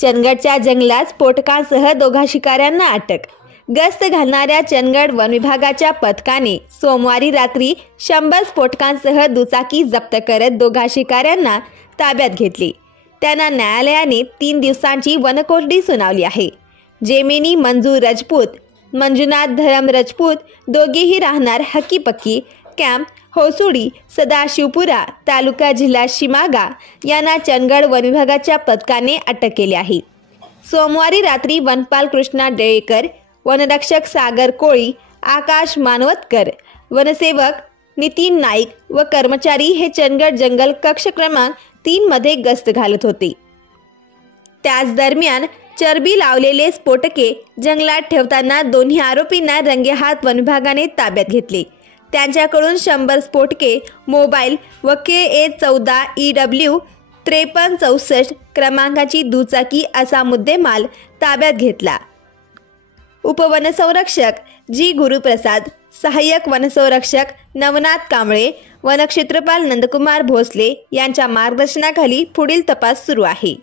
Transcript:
चंदगडच्या जंगलात स्फोटकांसह दोघा शिकाऱ्यांना अटक। गस्त घालणाऱ्या चंदगड वन विभागाच्या पथकाने सोमवारी रात्री 100 स्फोटकांसह दुचाकी जप्त करत दोघा शिकाऱ्यांना ताब्यात घेतले। त्यांना न्यायालयाने 3 दिवसांची वनकोठडी सुनावली आहे। जेमिनी मंजू राजपूत, मंजुनाथ धरम राजपूत दोघेही राहणार हक्कीपक्की कॅम्प होसुडी, सदाशिवपुरा, तालुका जिल्हा शिमागा यांना चंदगड वन विभागाच्या पथकाने अटक केली आहे। सोमवारी रात्री वनपाल कृष्णा डेळेकर, वनरक्षक सागर कोळी, आकाश मानवतकर, वनसेवक नितीन नाईक व कर्मचारी हे चंदगड जंगल कक्ष क्रमांक 3 मध्ये गस्त घालत होते। त्याच दरम्यान चरबी लावलेले स्फोटके जंगलात ठेवताना दोन्ही आरोपींना रंगेहात वन विभागाने ताब्यात घेतले। त्यांच्याकडून 100 स्फोटके, मोबाईल व KA14 EW 5364 क्रमांकाची दुचाकी असा मुद्देमाल ताब्यात घेतला। उपवनसंरक्षक जी गुरुप्रसाद, सहाय्यक वनसंरक्षक नवनाथ कांबळे, वनक्षेत्रपाल नंदकुमार भोसले यांच्या मार्गदर्शनाखाली पुढील तपास सुरू आहे।